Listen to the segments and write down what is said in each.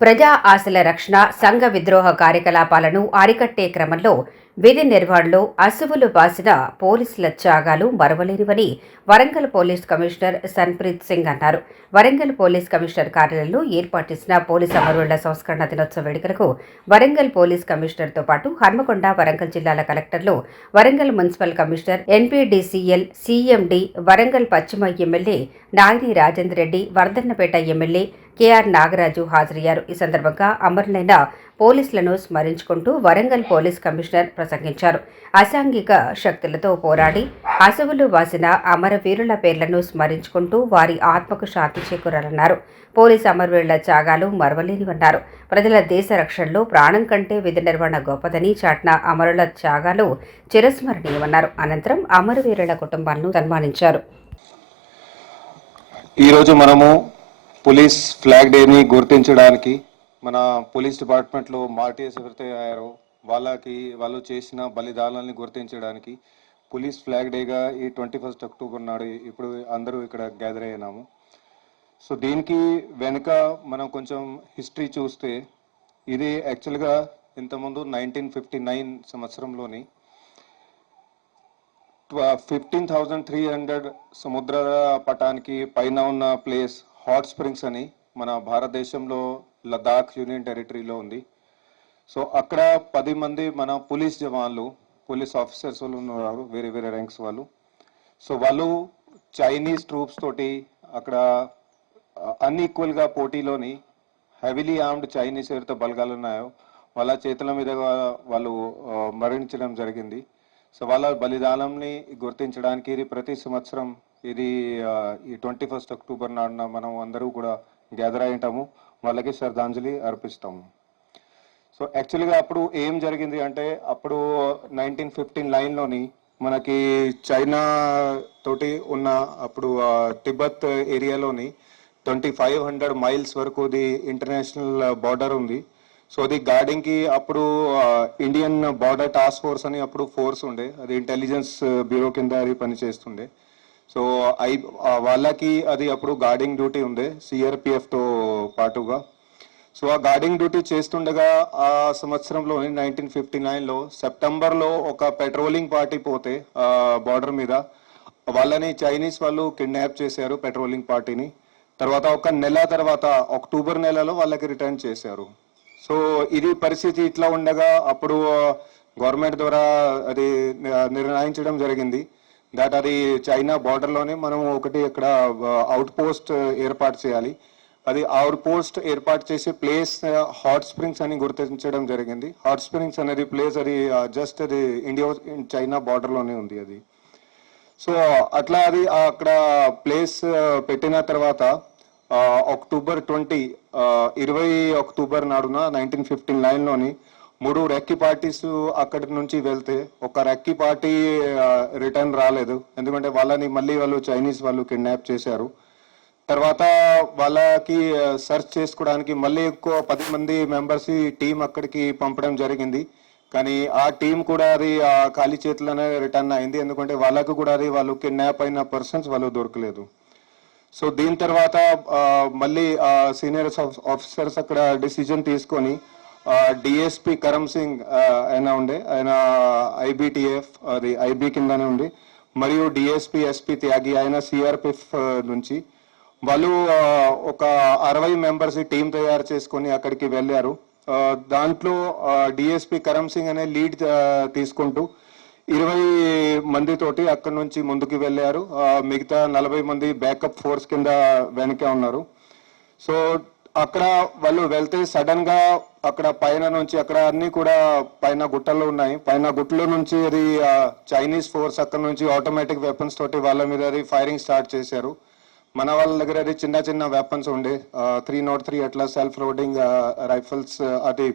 ప్రజా ఆశల రక్షణ సంఘ విద్రోహ కార్యకలాపాలను అరికట్టే క్రమంలో విధి నిర్వహణలో అసువులు బాసిన పోలీసుల త్యాగాలు మరవలేనివని వరంగల్ పోలీస్ కమిషనర్ సన్ప్రీత్ సింగ్ అన్నారు. వరంగల్ పోలీస్ కమిషనర్ కార్యాలయంలో ఏర్పాటు చేసిన పోలీస్ అమరుల సంస్కరణ దినోత్సవ వేడుకలకు వరంగల్ పోలీస్ కమిషనర్తో పాటు హన్మకొండ వరంగల్ జిల్లాల కలెక్టర్లు Warangal municipal commissioner NPDCL CMD Warangal పశ్చిమ MLA Nagini Rajender Reddy Vardhannapet MLA KR Nagaraju హాజరయ్యారు. ఈ సందర్భంగా అమరులైన పోలీసులను స్మరించుకుంటూ వరంగల్ పోలీస్ కమిషనర్ ప్రసంగించారు. అసాంఘిక శక్తులతో పోరాడి అసవులు వాసిన అమరవీరుల పేర్లను స్మరించుకుంటూ వారి ఆత్మకు శాంతి చేకూరాలన్నారు. పోలీస్ అమరవీరుల త్యాగాలు మరవలేనివన్నారు. ప్రజల దేశ రక్షణలో ప్రాణం కంటే విధి నిర్వహణ గొప్పదని చాట్న అమరుల త్యాగాలు చిరస్మరణీయమన్నారు. అనంతరం అమరవీరుల కుటుంబాలను సన్మానించారు. ఈరోజు మనము పోలీస్ ఫ్లాగ్ డేని గుర్తించడానికి మన పోలీస్ డిపార్ట్మెంట్లో మార్టీఎస్ ఎవరైతే అయ్యారో వాళ్ళకి వాళ్ళు చేసిన బలిదానాలని గుర్తించడానికి పోలీస్ ఫ్లాగ్ డేగా ఈ ట్వంటీ ఫస్ట్ అక్టోబర్ నాడు ఇప్పుడు అందరూ ఇక్కడ గ్యాదర్ అయినాము. సో దీనికి వెనుక మనం కొంచెం హిస్టరీ చూస్తే ఇది యాక్చువల్గా ఇంతకుముందు నైన్టీన్ ఫిఫ్టీ నైన్ సంవత్సరంలోని ఫిఫ్టీన్ థౌజండ్ త్రీ హండ్రెడ్ సముద్ర పటానికి పైన ఉన్న ప్లేస్ హాట్ స్ప్రింగ్స్ అని మన భారతదేశంలో లదాఖ్ యూనియన్ టెరిటరీలో ఉంది. సో అక్కడ పది మంది మన పోలీస్ జవాన్లు పోలీస్ ఆఫీసర్స్ వాళ్ళు ఉన్నారు వేరే వేరే ర్యాంక్స్ వాళ్ళు. సో వాళ్ళు చైనీస్ ట్రూప్స్ తోటి అక్కడ అన్ఈక్వల్గా పోటీలోని హెవీలీ ఆర్మ్డ్ చైనీస్ ఎవరితో బలగాలు ఉన్నాయో వాళ్ళ చేతుల మీద వాళ్ళు మరణించడం జరిగింది. సో వాళ్ళ బలిదానంని గుర్తించడానికి ఇది ప్రతి సంవత్సరం ఇది ఈ ట్వంటీ ఫస్ట్ అక్టోబర్ నాడున మనం అందరూ కూడా గ్యాదర్ అయి ఉంటాము వాళ్ళకి శ్రద్ధాంజలి అర్పిస్తాము. సో యాక్చువల్గా అప్పుడు ఏం జరిగింది అంటే అప్పుడు నైన్టీన్ ఫిఫ్టీన్ లైన్లోని మనకి చైనా తోటి ఉన్న అప్పుడు తిబ్బత్ ఏరియాలోని ట్వంటీ ఫైవ్ హండ్రెడ్ మైల్స్ వరకు ది ఇంటర్నేషనల్ బార్డర్ ఉంది. సో అది గార్డింగ్కి అప్పుడు ఇండియన్ బార్డర్ టాస్క్ ఫోర్స్ అని అప్పుడు ఫోర్స్ ఉండే. అది ఇంటెలిజెన్స్ బ్యూరో కింద అది పనిచేస్తుండే. సో ఐ వాళ్ళకి అది అప్పుడు గార్డింగ్ డ్యూటీ ఉంది సిఆర్పిఎఫ్తో తో పాటుగా. సో ఆ గార్డింగ్ డ్యూటీ చేస్తుండగా ఆ సంవత్సరంలో నైన్టీన్ ఫిఫ్టీ నైన్లో సెప్టెంబర్లో ఒక పెట్రోలింగ్ పార్టీ పోతే బార్డర్ మీద వాళ్ళని చైనీస్ వాళ్ళు కిడ్నాప్ చేశారు పెట్రోలింగ్ పార్టీని తర్వాత ఒక నెల తర్వాత అక్టోబర్ నెలలో వాళ్ళకి రిటర్న్ చేశారు. సో ఇది పరిస్థితి ఇట్లా ఉండగా అప్పుడు గవర్నమెంట్ ద్వారా అది నిర్ణయించడం జరిగింది. దట్ అది చైనా బార్డర్లోనే మనం ఒకటి ఇక్కడ అవుట్ పోస్ట్ ఏర్పాటు చేయాలి. అది అవుట్ పోస్ట్ ఏర్పాటు చేసే ప్లేస్ హాట్ స్ప్రింగ్స్ అని గుర్తించడం జరిగింది. హాట్ స్ప్రింగ్స్ అనేది ప్లేస్ అది జస్ట్ అది ఇండియా చైనా బార్డర్లోనే ఉంది అది. సో అట్లా అది అక్కడ ప్లేస్ పెట్టిన తర్వాత అక్టోబర్ ట్వంటీ ఇరవై అక్టోబర్ నాడున నైన్టీన్ ఫిఫ్టీన్ నైన్లోని మూడు రెక్కి పార్టీస్ అక్కడి నుంచి వెళ్తే ఒక రెక్కి పార్టీ రిటర్న్ రాలేదు. ఎందుకంటే వాళ్ళని మళ్ళీ వాళ్ళు చైనీస్ వాళ్ళు కిడ్నాప్ చేశారు. తర్వాత వాళ్ళకి సెర్చ్ చేసుకోవడానికి మళ్ళీ ఎక్కువ పది మంది మెంబర్స్ టీం అక్కడికి పంపడం జరిగింది. కానీ ఆ టీం కూడా అది ఆ ఖాళీ చేతిలోనే రిటర్న్ అయింది. ఎందుకంటే వాళ్ళకు కూడా అది వాళ్ళు కిడ్నాప్ అయిన పర్సన్స్ వాళ్ళు దొరకలేదు. సో దీని తర్వాత మళ్ళీ సీనియర్ ఆఫీసర్స్ అక్కడ డిసిజన్ తీసుకొని డిఎస్పి కరమ్ సింగ్ ఆయన ఉండే. ఆయన ఐబిటిఎఫ్ అది ఐబి కిందనే ఉంది మరియు డిఎస్పి ఎస్పి త్యాగి ఆయన సిఆర్పిఎఫ్ నుంచి. వాళ్ళు ఒక అరవై మెంబర్స్ టీం తయారు చేసుకొని అక్కడికి వెళ్ళారు. దాంట్లో డిఎస్పి కరమ్ సింగ్ అనే లీడ్ తీసుకుంటూ ఇరవై మందితోటి అక్కడి అక్కడ నుంచి ముందుకు వెళ్ళారు. మిగతా నలభై మంది బ్యాకప్ ఫోర్స్ కింద వెనకే ఉన్నారు. సో అక్కడ వాళ్ళు వెళ్తే సడన్గా అక్కడ పైన నుంచి అక్కడ అన్ని కూడా పైన గుట్టలు ఉన్నాయి. పైన గుట్టల నుంచి అది చైనీస్ ఫోర్స్ అక్కడ నుంచి ఆటోమేటిక్ వెపన్స్ తోటి వాళ్ళ మీద అది ఫైరింగ్ స్టార్ట్ చేశారు. మన వాళ్ళ దగ్గర అది చిన్న చిన్న వెపన్స్ ఉండే. త్రీ నాట్ త్రీ అట్లా సెల్ఫ్ లోడింగ్ రైఫిల్స్ అది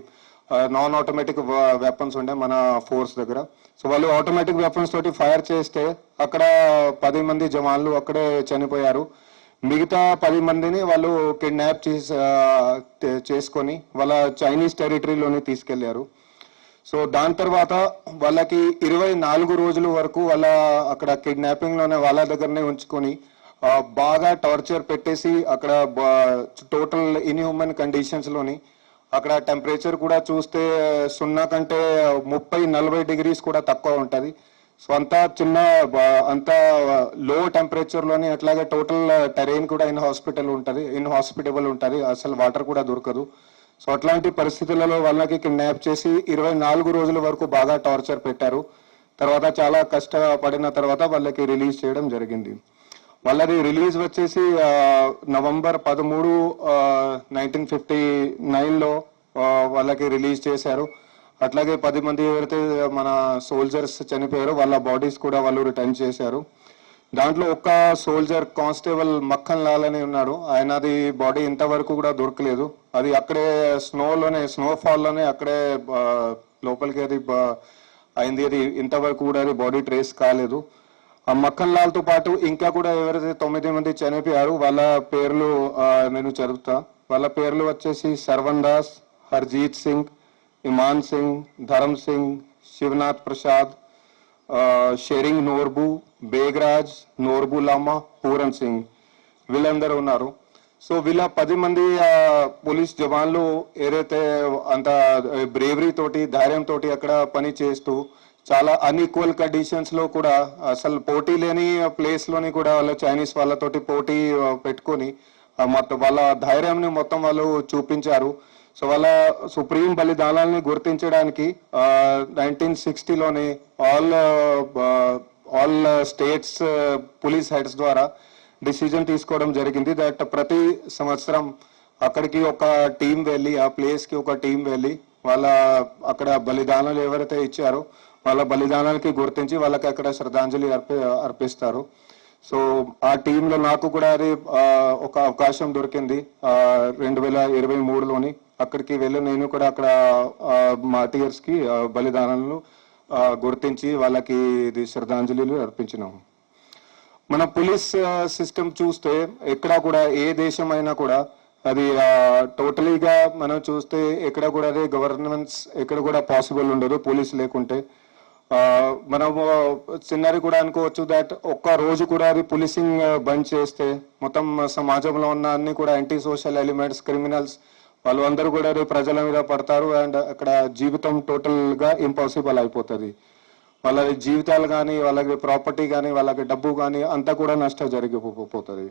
నాన్ ఆటోమేటిక్ వెపన్స్ ఉండే మన ఫోర్స్ దగ్గర. సో వాళ్ళు ఆటోమేటిక్ వెపన్స్ తోటి ఫైర్ చేస్తే అక్కడ పది మంది జవాన్లు అక్కడే చనిపోయారు. మిగతా పది మందిని వాళ్ళు కిడ్నాప్ చేసి చేసుకొని వాళ్ళ చైనీస్ టెరిటరీలోని తీసుకెళ్ళారు. సో దాని తర్వాత వాళ్ళకి ఇరవై నాలుగు రోజుల వరకు వాళ్ళ అక్కడ కిడ్నాపింగ్లోనే వాళ్ళ దగ్గరనే ఉంచుకొని బాగా టార్చర్ పెట్టేసి అక్కడ టోటల్ ఇన్హ్యూమన్ కండిషన్స్లోని అక్కడ టెంపరేచర్ కూడా చూస్తే సున్నా కంటే ముప్పై నలభై డిగ్రీస్ కూడా తక్కువ ఉంటుంది. సో అంతా చిన్న అంత అంతా లో టెంపరేచర్లోనే అట్లాగే టోటల్ టెరైన్ కూడా ఇన్ హాస్పిటల్ ఉంటుంది. ఇన్ హాస్పిటబుల్ ఉంటుంది. అసలు వాటర్ కూడా దొరకదు. సో అట్లాంటి పరిస్థితులలో వాళ్ళకి కిడ్నాప్ చేసి ఇరవై నాలుగు రోజుల వరకు బాగా టార్చర్ పెట్టారు. తర్వాత చాలా కష్టపడిన తర్వాత వాళ్ళకి రిలీజ్ చేయడం జరిగింది. వాళ్ళది రిలీజ్ వచ్చేసి నవంబర్ పదమూడు నైన్టీన్ ఫిఫ్టీ నైన్లో వాళ్ళకి రిలీజ్ చేశారు. అట్లాగే పది మంది ఎవరైతే మన సోల్జర్స్ చనిపోయారో వాళ్ళ బాడీస్ కూడా వాళ్ళు రిటర్న్ చేశారు. దాంట్లో ఒక్క సోల్జర్ కానిస్టేబుల్ మక్కన్ లాల్ అని ఉన్నాడు. ఆయనది బాడీ ఇంతవరకు కూడా దొరకలేదు. అది అక్కడే స్నోలోనే స్నోఫాల్లోనే అక్కడే లోపలికి అది అయింది. అది ఇంతవరకు కూడా అది బాడీ ట్రేస్ కాలేదు. ఆ మక్కన్ లాల్తో పాటు ఇంకా కూడా ఎవరైతే తొమ్మిది మంది చనిపోయారు వాళ్ళ పేర్లు నేను చదువుతా. వాళ్ళ పేర్లు వచ్చేసి శర్వన్ దాస్ హర్జీత్ సింగ్ ఇమాన్ సింగ్ ధరమ్ సింగ్ శివనాథ్ ప్రసాద్ షేరింగ్ షెరింగ్ నోర్బు బేగరాజ్ నోర్బు లామా పూరన్ సింగ్ వీళ్ళందరూ ఉన్నారు. సో వీళ్ళ పది మంది పోలీస్ జవాన్లు ఏదైతే అంత బ్రేవరీ తోటి ధైర్యంతో అక్కడ పని చేస్తూ చాలా అన్ఈక్వల్ కండిషన్స్లో కూడా అసలు పోటీ లేని ప్లేస్లోని కూడా వాళ్ళ చైనీస్ వాళ్ళతోటి పోటీ పెట్టుకొని మొత్తం వాళ్ళ ధైర్యంని మొత్తం వాళ్ళు చూపించారు. సో వాళ్ళ సుప్రీం బలిదానాల్ని గుర్తించడానికి nineteen సిక్స్టీలోని all all states police heads ద్వారా డిసిజన్ తీసుకోవడం జరిగింది. దట్ ప్రతి సంవత్సరం అక్కడికి ఒక టీం వెళ్ళి ఆ ప్లేస్కి ఒక టీం వెళ్ళి వాళ్ళ అక్కడ బలిదానాలు ఎవరైతే ఇచ్చారో వాళ్ళ బలిదానాలకి గుర్తించి వాళ్ళకి అక్కడ శ్రద్ధాంజలి అర్పి అర్పిస్తారు. సో ఆ టీంలో నాకు కూడా అది ఒక అవకాశం దొరికింది. రెండు వేల ఇరవై మూడులోని అక్కడికి వెళ్ళి నేను కూడా అక్కడ మార్టియర్స్కి బలిదానాలను గుర్తించి వాళ్ళకి ఇది శ్రద్ధాంజలిలు అర్పించినాము మన పోలీస్ సిస్టమ్ చూస్తే ఎక్కడ కూడా ఏ దేశం అయినా కూడా అది టోటలీగా మనం చూస్తే ఎక్కడ కూడా అది గవర్నమెంట్స్ ఎక్కడ కూడా పాసిబుల్ ఉండదు పోలీస్ లేకుంటే. మనం మనము చిన్నది కూడా అనుకోవచ్చు దట్ ఒక్క రోజు కూడా అది పోలీసింగ్ బంద్ చేస్తే మొత్తం సమాజంలో ఉన్న అన్ని కూడా యాంటీ సోషల్ ఎలిమెంట్స్ క్రిమినల్స్ వాళ్ళు అందరూ కూడా ప్రజల మీద పడతారు అండ్ అక్కడ జీవితం టోటల్గా ఇంపాసిబుల్ అయిపోతుంది. వాళ్ళ జీవితాలు కానీ వాళ్ళకి ప్రాపర్టీ కానీ వాళ్ళకి డబ్బు కానీ అంతా కూడా నష్టం జరిగిపోతుంది.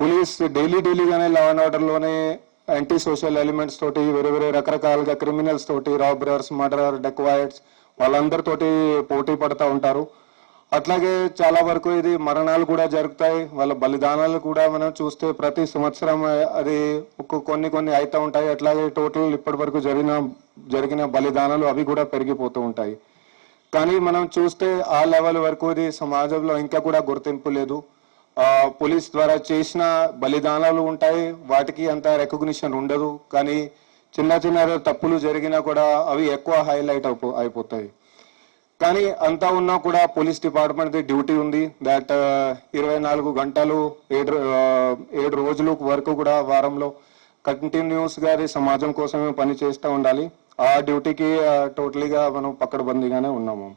పోలీస్ డైలీ డైలీగానే లా అండ్ ఆర్డర్లోనే యాంటీ సోషల్ ఎలిమెంట్స్ తోటి వేరే వేరే రకరకాలుగా క్రిమినల్స్ తోటి రాబరర్స్ మర్డరర్ డెక్వైట్స్ వాళ్ళందరితోటి పోటీ పడుతూ ఉంటారు. అట్లాగే చాలా వరకు ఇది మరణాలు కూడా జరుగుతాయి. వాళ్ళ బలిదానాలు కూడా మనం చూస్తే ప్రతి సంవత్సరం అది ఒక కొన్ని కొన్ని అవుతూ ఉంటాయి. అట్లాగే టోటల్ ఇప్పటి వరకు జరిగిన జరిగిన బలిదానాలు అవి కూడా పెరిగిపోతూ ఉంటాయి. కానీ మనం చూస్తే ఆ లెవెల్ వరకు ఇది సమాజంలో ఇంకా కూడా గుర్తింపు లేదు. ఆ, పోలీస్ ద్వారా చేసిన బలిదానాలు ఉంటాయి. వాటికి అంత రికగ్నిషన్ ఉండదు. కానీ చిన్న చిన్న తప్పులు జరిగినా కూడా అవి ఎక్కువ హైలైట్ అయిపో అయిపోతాయి. కానీ అంతా ఉన్నా కూడా పోలీస్ డిపార్ట్మెంట్ డ్యూటీ ఉంది. దట్ uh, ఇరవై నాలుగు గంటలు ఏడు ఏడు రోజులు వరకు కూడా వారంలో కంటిన్యూస్గా అది సమాజం కోసమే పని చేస్తూ ఉండాలి. ఆ డ్యూటీకి టోటలీగా మనం పక్కడబందీగానే ఉన్నాము.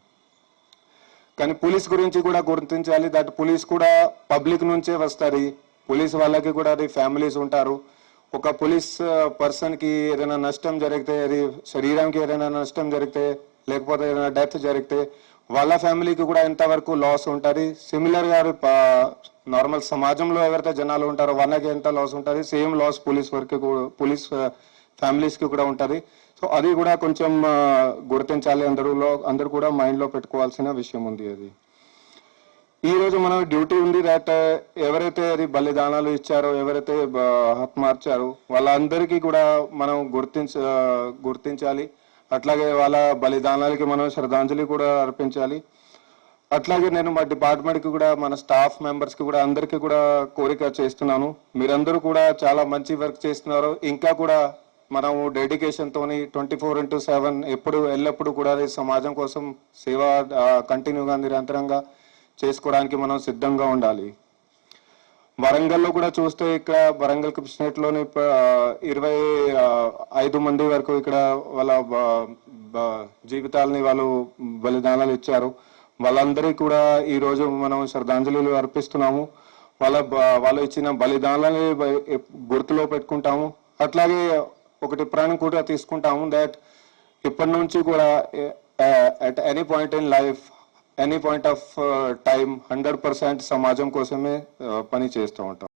కానీ పోలీస్ గురించి కూడా గుర్తించాలి. దట్ పోలీస్ కూడా పబ్లిక్ నుంచే వస్తుంది. పోలీస్ వాళ్ళకి కూడా అది ఫ్యామిలీస్ ఉంటారు. ఒక పోలీస్ పర్సన్కి ఏదైనా నష్టం జరిగితే అది శరీరానికి ఏదైనా నష్టం జరిగితే లేకపోతే ఏదైనా డెత్ జరిగితే వాళ్ళ ఫ్యామిలీకి కూడా ఎంతవరకు లాస్ ఉంటుంది? సిమిలర్గా నార్మల్ సమాజంలో ఎవరైతే జనాలు ఉంటారో వాళ్ళకి ఎంత లాస్ ఉంటుంది? Same loss police work police ఫ్యామిలీస్కి కూడా ఉంటుంది. సో అది కూడా కొంచెం గుర్తించాలి. అందరూలో అందరూ కూడా మైండ్లో పెట్టుకోవాల్సిన విషయం ఉంది అది. ఈరోజు మనం డ్యూటీ ఉంది. దట్ ఎవరైతే అది బలిదానాలు ఇచ్చారో ఎవరైతే బ- వాళ్ళందరికీ కూడా మనం గుర్తించ గుర్తించాలి. అట్లాగే వాళ్ళ బలిదానాలకి మనం శ్రద్ధాంజలి కూడా అర్పించాలి. అట్లాగే నేను మా డిపార్ట్మెంట్కి కూడా మన స్టాఫ్ మెంబర్స్కి కూడా అందరికీ కూడా కోరిక చేస్తున్నాను. మీరందరూ కూడా చాలా మంచి వర్క్ చేస్తున్నారు. ఇంకా కూడా మనము డెడికేషన్తో ట్వంటీ ఫోర్ ఇంటూ సెవెన్ ఎప్పుడు ఎల్లప్పుడూ కూడా సమాజం కోసం సేవ కంటిన్యూగా నిరంతరంగా చేసుకోవడానికి మనం సిద్ధంగా ఉండాలి. వరంగల్లో కూడా చూస్తే ఇక్కడ వరంగల్ కృష్ణేట్లోని ఇరవై ఐదు మంది వరకు ఇక్కడ వాళ్ళ జీవితాలని వాళ్ళు బలిదానాలు ఇచ్చారు. వాళ్ళందరికీ కూడా ఈ రోజు మనం శ్రద్ధాంజలిలు అర్పిస్తున్నాము. వాళ్ళ వాళ్ళు ఇచ్చిన బలిదానాలని గుర్తులో పెట్టుకుంటాము. అట్లాగే ఒకటి ప్రాణం కూడా తీసుకుంటాము. దట్ ఇప్పటి నుంచి కూడా at any point in life any point of time hundred percent సమాజం కోసమే uh, పని చేస్తూ ఉంటాం